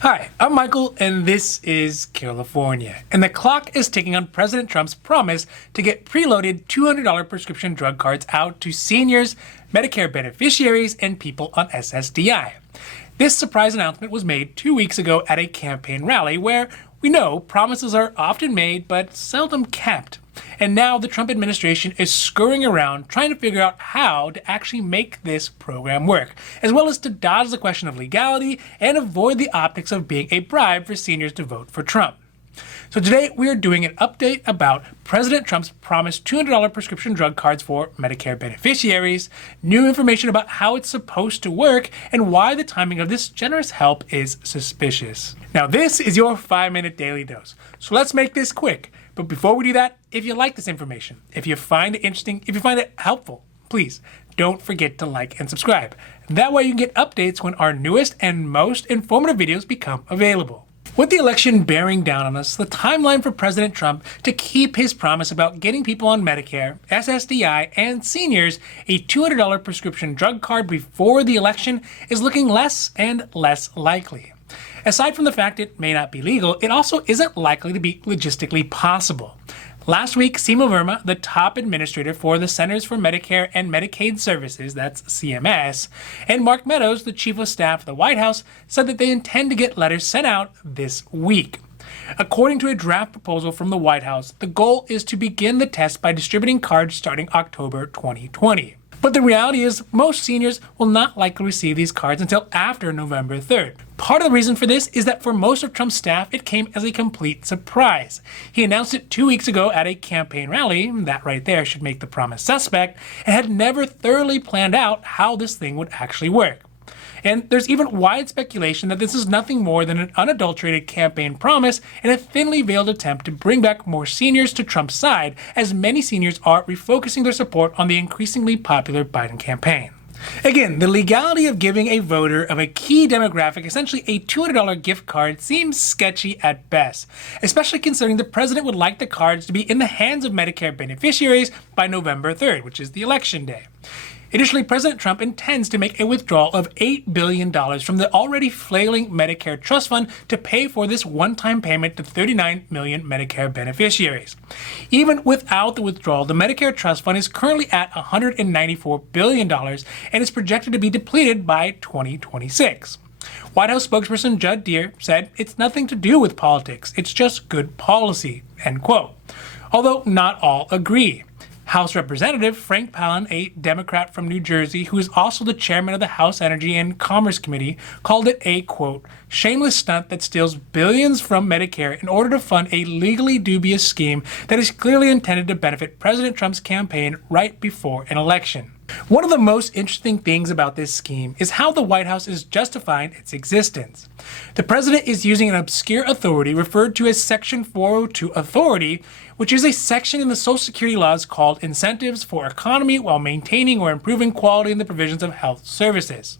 Hi, I'm Michael, and this is Carelifornia. And the clock is ticking on President Trump's promise to get preloaded $200 prescription drug cards out to seniors, Medicare beneficiaries, and people on SSDI. This surprise announcement was made 2 weeks ago at a campaign rally where we know promises are often made but seldom kept. And now the Trump administration is scurrying around trying to figure out how to actually make this program work, as well as to dodge the question of legality and avoid the optics of being a bribe for seniors to vote for Trump. So today we are doing an update about President Trump's promised $200 prescription drug cards for Medicare beneficiaries, new information about how it's supposed to work, and why the timing of this generous help is suspicious. Now this is your 5-minute daily dose, so let's make this quick. But before we do that, if you like this information, if you find it interesting, if you find it helpful, please don't forget to like and subscribe. That way you can get updates when our newest and most informative videos become available. With the election bearing down on us, the timeline for President Trump to keep his promise about getting people on Medicare, SSDI, and seniors a $200 prescription drug card before the election is looking less and less likely. Aside from the fact it may not be legal, it also isn't likely to be logistically possible. Last week, Seema Verma, the top administrator for the Centers for Medicare and Medicaid Services, that's CMS, and Mark Meadows, the chief of staff of the White House, said that they intend to get letters sent out this week. According to a draft proposal from the White House, the goal is to begin the test by distributing cards starting October 2020. But the reality is most seniors will not likely receive these cards until after November 3rd. Part of the reason for this is that for most of Trump's staff, it came as a complete surprise. He announced it 2 weeks ago at a campaign rally, that right there should make the promise suspect, and had never thoroughly planned out how this thing would actually work. And there's even wide speculation that this is nothing more than an unadulterated campaign promise and a thinly veiled attempt to bring back more seniors to Trump's side, as many seniors are refocusing their support on the increasingly popular Biden campaign. Again, the legality of giving a voter of a key demographic essentially a $200 gift card seems sketchy at best, especially considering the president would like the cards to be in the hands of Medicare beneficiaries by November 3rd, which is the election day. Additionally, President Trump intends to make a withdrawal of $8 billion from the already flailing Medicare Trust Fund to pay for this one-time payment to 39 million Medicare beneficiaries. Even without the withdrawal, the Medicare Trust Fund is currently at $194 billion and is projected to be depleted by 2026. White House spokesperson Judd Deere said, "It's nothing to do with politics, it's just good policy," end quote. Although not all agree. House Representative Frank Pallin, a Democrat from New Jersey who is also the chairman of the House Energy and Commerce Committee, called it a, quote, shameless stunt that steals billions from Medicare in order to fund a legally dubious scheme that is clearly intended to benefit President Trump's campaign right before an election. One of the most interesting things about this scheme is how the White House is justifying its existence. The president is using an obscure authority referred to as Section 402 authority, which is a section in the Social Security laws called Incentives for Economy while Maintaining or Improving Quality in the Provisions of Health Services.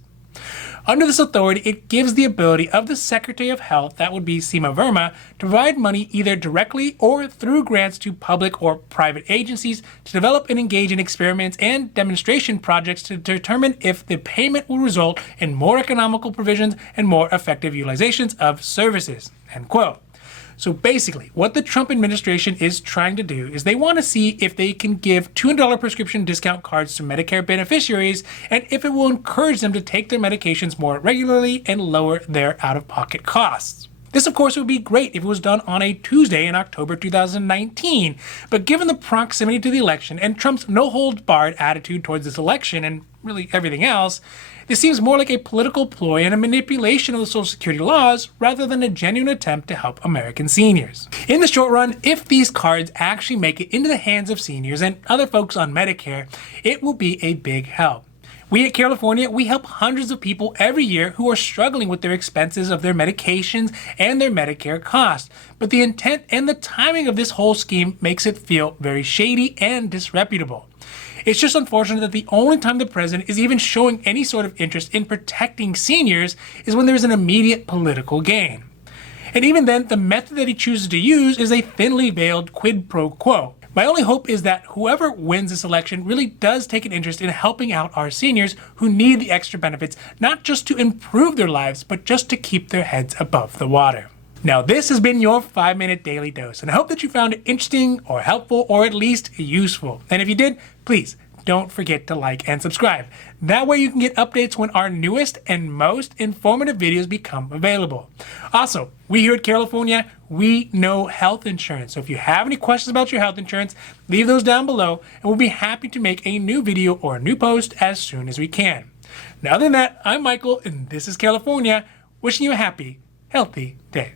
Under this authority, it gives the ability of the Secretary of Health, that would be Seema Verma, to provide money either directly or through grants to public or private agencies to develop and engage in experiments and demonstration projects to determine if the payment will result in more economical provisions and more effective utilizations of services, end quote. So basically, what the Trump administration is trying to do is they want to see if they can give $200 prescription discount cards to Medicare beneficiaries and if it will encourage them to take their medications more regularly and lower their out-of-pocket costs. This, of course, would be great if it was done on a Tuesday in October 2019, but given the proximity to the election and Trump's no-holds-barred attitude towards this election and really everything else, this seems more like a political ploy and a manipulation of the Social Security laws rather than a genuine attempt to help American seniors. In the short run, if these cards actually make it into the hands of seniors and other folks on Medicare, it will be a big help. We at Carelifornia, we help hundreds of people every year who are struggling with their expenses of their medications and their Medicare costs. But the intent and the timing of this whole scheme makes it feel very shady and disreputable. It's just unfortunate that the only time the president is even showing any sort of interest in protecting seniors is when there's an immediate political gain. And even then, the method that he chooses to use is a thinly veiled quid pro quo. My only hope is that whoever wins this election really does take an interest in helping out our seniors who need the extra benefits, not just to improve their lives, but just to keep their heads above the water. Now, this has been your 5-minute daily dose, and I hope that you found it interesting or helpful or at least useful. And if you did, please don't forget to like and subscribe. That way you can get updates when our newest and most informative videos become available. Also, we here at Carelifornia, we know health insurance. So if you have any questions about your health insurance, leave those down below and we'll be happy to make a new video or a new post as soon as we can. Now, other than that, I'm Michael and this is Carelifornia, wishing you a happy, healthy day.